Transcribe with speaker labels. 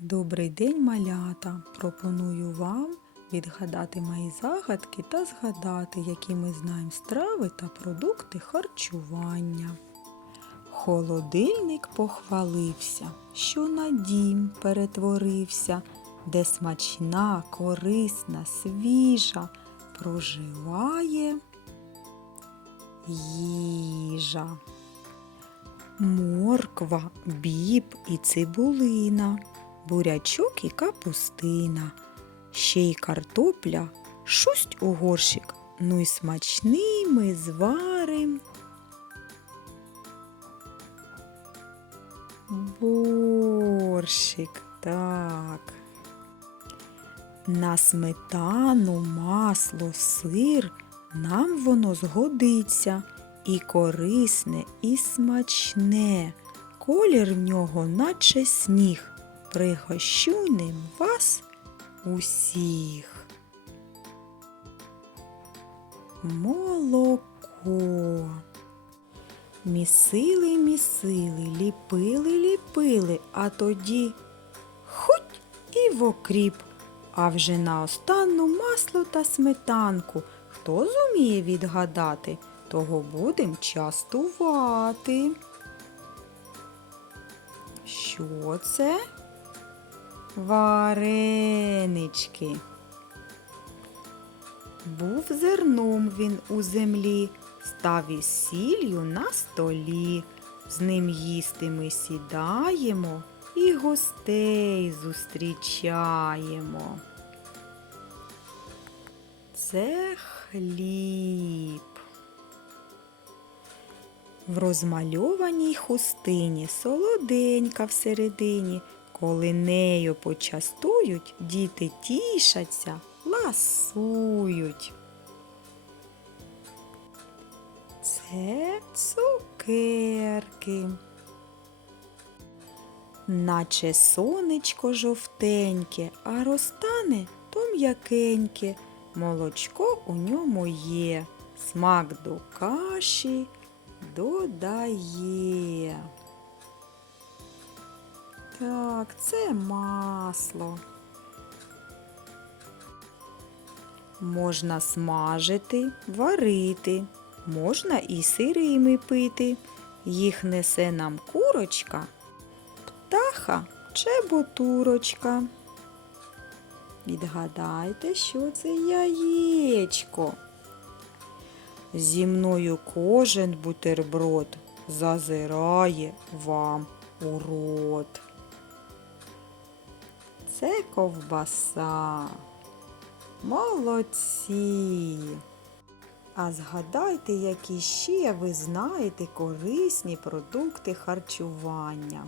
Speaker 1: Добрий день, малята! Пропоную вам відгадати мої загадки та згадати, які ми знаємо страви та продукти харчування. Холодильник похвалився, що на дім перетворився, де смачна, корисна, свіжа проживає їжа. Морква, біб і цибулина, бурячок і капустина, ще й картопля, шусть у горщик, ну й смачний ми зварим. Борщик, так. На сметану, масло, сир нам воно згодиться і корисне, і смачне. Колір в нього, наче сніг. Пригощу ним вас усіх. Молоко. Місили, місили, ліпили, ліпили, а тоді хоть і в окріп. А вже на останну масло та сметанку. Хто зуміє відгадати, того будем частувати. Що це? Варенички. Був зерном він у землі, став із сіллю на столі. З ним їсти ми сідаємо і гостей зустрічаємо. Це хліб. В розмальованій хустині солоденька всередині, коли нею почастують, діти тішаться, ласують. Це цукерки. Наче сонечко жовтеньке, а розтане то м'якеньке. Молочко у ньому є, смак до каші додає. Так, це масло. Можна смажити, варити, можна і сирими пити. Їх несе нам курочка, птаха чи ботурочка. Відгадайте, що це яєчко. Зі мною кожен бутерброд зазирає вам у рот. Це ковбаса. Молодці. А згадайте, які ще ви знаєте корисні продукти харчування.